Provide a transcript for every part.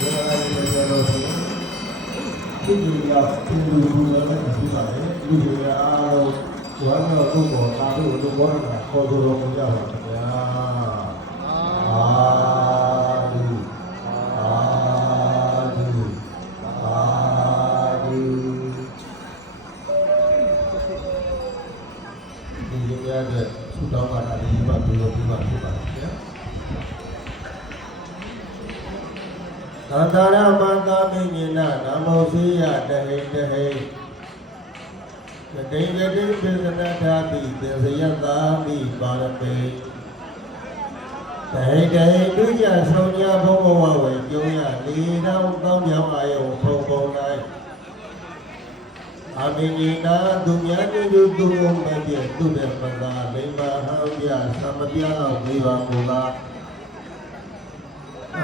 ဒီကနေ့ပြောလို့ရှိရင်ဒီလိုမျိုးဒီလိုမျိုးလည်းရှိပါတယ်ဒီလိုမျိုးအားလုံးဝမ်းမြောက်ဖို့ပေါ်တာလို့ဒီဘောရတာခေါ်ဆိုလို့ရပါခင်ဗျာအာဒီအာဒီအာဒီဒီလိုရတဲ့သုတောင်းတာဒီမှာဘယ်လိုဒီမှာဖြစ်ပါလဲဗျာသာသနာ့မှာကာမိညနာနမောစီယတဟိတဟိတတိယတိပိသနထာတိသေစယတာမိပါရမေတဟိတဟိဒုညဆုံးညာဘုံဘဝဝေကျုံရနေတော်ကောင်းကြောင်းအာယုံဖုံဖုံ၌အမိညနာသူများတိသူသူမပြည့်သူတဲ့ပသာလိမ္မာဟောင်းပြသမပြတော်နေပါမူလား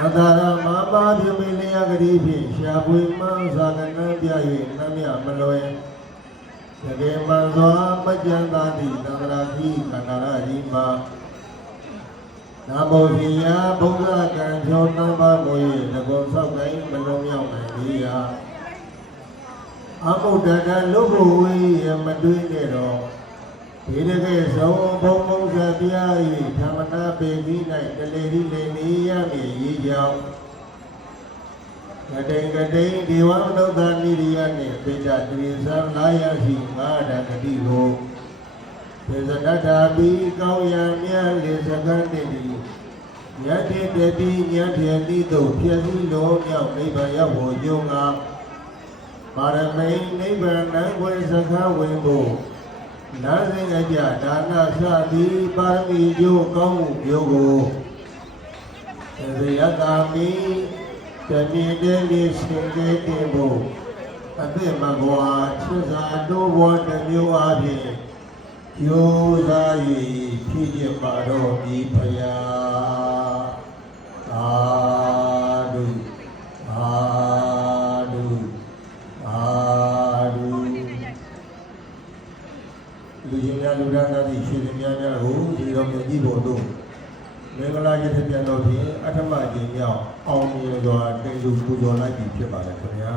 အတာရမပါပြမေလျာကလေးဖြင့်ရှားပွေမှန်းစာကနန်းပြ၍နှမ်းမြမလွယ်တကယ်မှန်စွာပကြံသာသည့်သံဃာကြီးခန္ဓာရကြီးမှာနာမောစီယဘုရားကံဖြောနှံပါမွေတကုံဆောက်တိုင်းမလုံးမြောက်နိုင်သေးရာအမုဒ္ဒကလုဘဝေယမတွေးနဲ့တော့ဒီတကယ်ဆုံးဘုံဘုံစပြား၏ဓမ္မနာပေကြီး၌တလေဒီလေနေရမည်ရည်ကြောင်းကတိန်ကတိန်ဒီဝံဒုက္ခနိရိယနှင့်ပိဋကတိသံလာရရှိငါဒဂတိကိုသေဇနတာပိကောင်းရန်မြတ်လေစကံတည်းမြတ်တေတတိဉာဏ်ဖြင့်ဤသို့ဖြစ်စည်းလုံးမြောက်နိဗ္ဗာန်ရောက်ဖို့ယုံငါပါရမိန်နိဗ္ဗာန်နံဝေစခဝင်ဖို့နာသိအကြဒါနစသည်ပါရမီကျိုးကောင်းမှုမျိုးကိုသေယတာမိတတိတေလိရှင်တေတေဘုအသိမကွာချစ်စာတို့ဘောတမျိုးအပြင်ကျိုးစား၍ဖြစ်ရပါတော့ဒီဖယားသာဓုသာဓုသာဓုလူရှင်များလူရန်သားသည်ရှင်များများကိုဒီတော်မြတ်ကြီးပေါ်သို့မင်္ဂလာရည်ပြန်တော်ဖြင့်အထမကြီးမြောက်အောင်မြင်စွာတင်လူပူဇော်လိုက်ပြီဖြစ်ပါတယ်ခင်ဗျာ